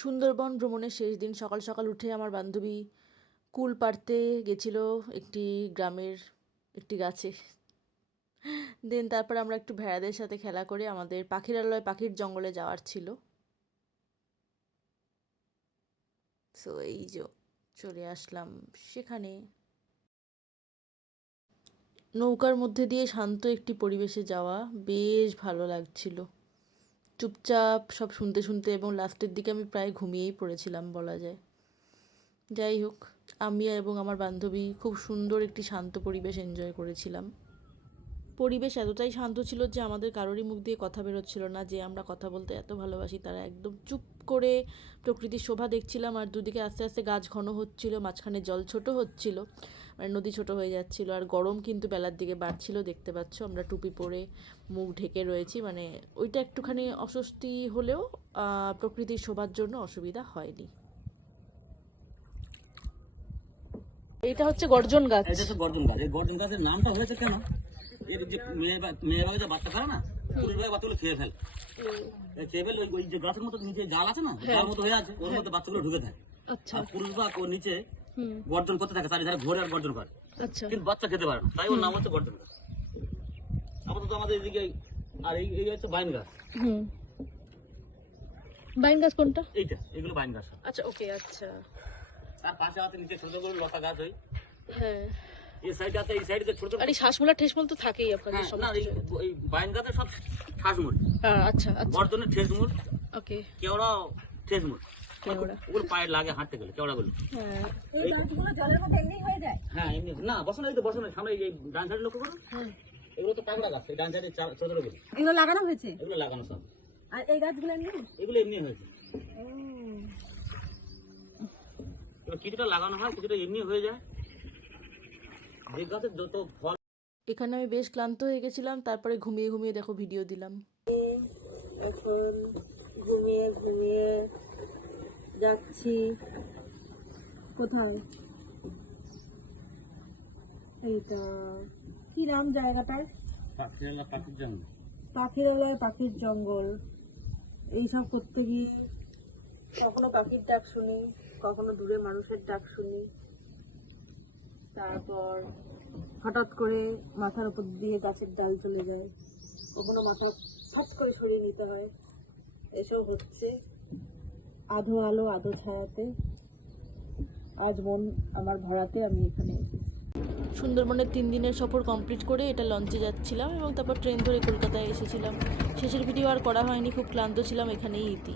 সুন্দরবন ভ্রমণের শেষ দিন সকাল সকাল উঠে আমার বান্ধবী কুল পাড়তে গেছিল একটি গ্রামের একটি গাছে। দেন তারপর আমরা একটু ভেড়াদের সাথে খেলা করে আমাদের পাখিরালয় পাখির জঙ্গলে যাওয়ার ছিল। সো এই যে চলে আসলাম সেখানে। নৌকার মধ্যে দিয়ে শান্ত একটি পরিবেশে যাওয়া বেশ ভালো লাগছিল। চুপচাপ সব শুনতে শুনতে এবং লাস্টের দিকে আমি প্রায় ঘুমিয়েই পড়েছিলাম বলা যায়। যাই হোক, আমি এবং আমার বান্ধবী খুব সুন্দর একটি শান্ত পরিবেশ এনজয় করেছিলাম। পরিবেশ এতটাই শান্ত ছিল যে আমাদের কারোরই মুখ দিয়ে কথা বেরোচ্ছিল না যে আমরা কথা বলতে এত ভালোবাসি। তারা একদম চুপ করে প্রকৃতির শোভা দেখছিলাম, আর দুদিকে আস্তে আস্তে গাছ ঘন হচ্ছিল, মাঝখানে জল ছোট হচ্ছিল, মানে নদী ছোট হয়ে যাচ্ছিল। আর গরম কিন্তু বেলার দিকে বাড়ছিল, দেখতে পাচ্ছ আমরা টুপি পরে মুখ ঢেকে রয়েছি, মানে ওইটা একটুখানি অস্বস্তি হলেও প্রকৃতির শোভার জন্য অসুবিধা হয়নি। এটা হচ্ছে গর্জন গাছ। এটা হচ্ছে গর্জন গাছ। এই গর্জন গাছের নামটা হয়েছে কেন? এর যে মেয়ে বাঘে যে বাচ্চা করে না, পুরুষ বাঘে বাচ্চাগুলো খেয়ে ফেলে। খেয়ে ফেলে ওই যে গাছের মতো নিচে জাল আছে না, জাল মতো হয়ে আছে, ওর মধ্যে বাচ্চাগুলো ঢুকে থাকে। আর পুরুষ বাঘ ওর নিচে গর্জন করতে থাকে, চারিধারে ঘোরে আর গর্জন করে, কিন্তু বাচ্চা খেতে পারে না, তাই ওর নাম হচ্ছে গর্জন গাছ। আপাতত আমাদের এদিকে। আর এই হচ্ছে বাইন গাছ। বাইন গাছ কোনটা? এইটা, এগুলো বাইন গাছ। আচ্ছা, ওকে, আচ্ছা। তার পাশে আছে নিচে ছোট ছোট লতা গাছ। ওই হ্যাঁ, এই সাইডে আছে, এই সাইডে ছোট ছোট। আর এই শ্বাসমূলা ঠেসমূল তো থাকেই আপনাদের না, সমস্ত জায়গায়। এই বাইন গাছের সব ঠাসমূল। আচ্ছা আচ্ছা, গর্জনের ঠেসমূল, ওকে। কেওড়া ঠেসমূল, কেওড়া। ওগুলো পায়ে লাগে হাঁটতে গেলে, কেওড়াগুলো। হ্যাঁ, এই গাছগুলো জলের মধ্যে এমনি হয়ে যায়। হ্যাঁ, এমনি না, বসো না, এই তো বসো না, সামনে এই ডান সাইডে লক্ষ্য করো। এগুলো তো টাংরা গাছ, এই ডান সাইডে ছোট ছোট গুলো, এগুলো লাগানো হয়েছে। এগুলো লাগানো সব। আর এই গাছগুলো এমনি। এগুলো এমনি হয়েছে। এবার কিছুটা লাগানো হয়, কিছুটা এমনি হয়ে যায়। যে গাছের যত ফল। এখানে আমি বেশ ক্লান্ত হয়ে গেছিলাম, তারপরে ঘুমিয়ে ঘুমিয়ে দেখো ভিডিও দিলাম। এখন ঘুমিয়ে ঘুমিয়ে যাচ্ছি কোথায়, এইটা কি নাম জায়গাটার? পাখির জঙ্গল। পাখিরালয় পাখির জঙ্গল। এইসব করতে গিয়ে কখনো পাখির ডাক শুনি, কখনো দূরে মানুষের ডাক শুনি, তারপর হঠাৎ করে মাথার উপর দিয়ে গাছের ডাল চলে যায়, কখনো মাথা ফাট করে সরিয়ে নিতে হয়। এসব হচ্ছে আধো আলো আধো ছায়াতে। আজ মন আমার ভাড়াতে আমি এখানে এসেছি। সুন্দরবনের 3 দিনের সফর কমপ্লিট করে এটা লঞ্চে যাচ্ছিলাম এবং তারপর ট্রেন ধরে কলকাতায় এসেছিলাম। শেষের ভিডিও আর করা হয়নি, খুব ক্লান্ত ছিলাম, এখানেই ইতি।